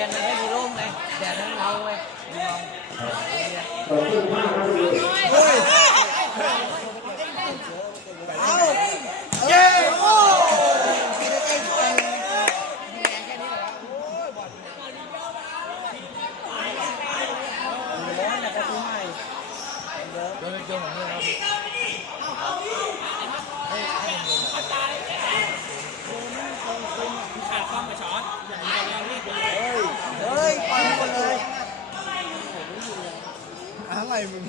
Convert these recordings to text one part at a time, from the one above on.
รียนมันไม่มีร่มไงแดดมันเงาไงเงเย้โอ้ร้อนนะประตูใหม่โดนโดนของเนี่ยครับ เฮ้ยปล่อยหมดเลย อะไรมึง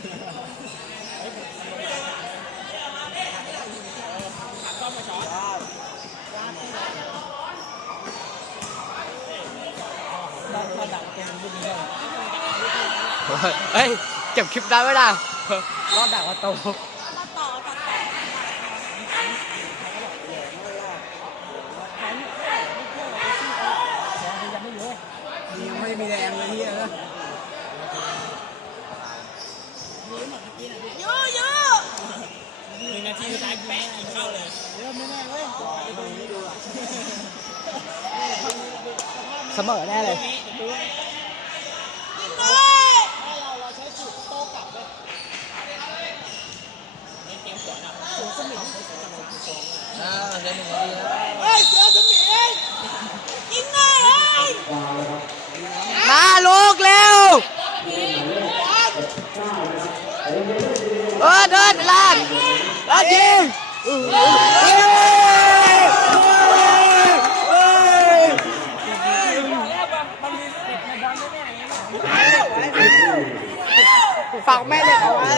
มาดักแกงบุญเลยเฮ้ย เก็บคลิปได้ไหมล่ะรอดดักประตูยังไม่เยอะ ยังไม่มีแรงเลยเนี่ยนะเสมอแน่เลยอ่าเดี๋ยวหนึ่งนาทีนะมาลูกเร็วเออเดินลานลาน ยิงฝากแม่เด็กเอาไว้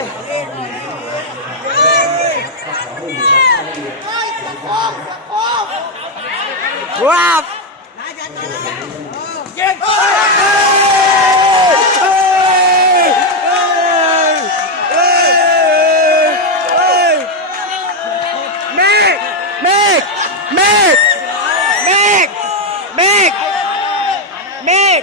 ว้าวยิงเฮ้ยเฮ้ยเฮ้ยเฮ้ยเมฆเมฆ เมฆเมฆเมฆเมฆ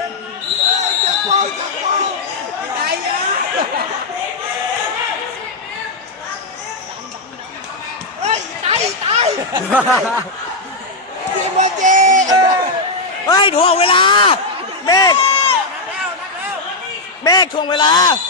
เฮ้ยถ่วงเวลา เมฆเมฆถ่วงเวลาเฮ้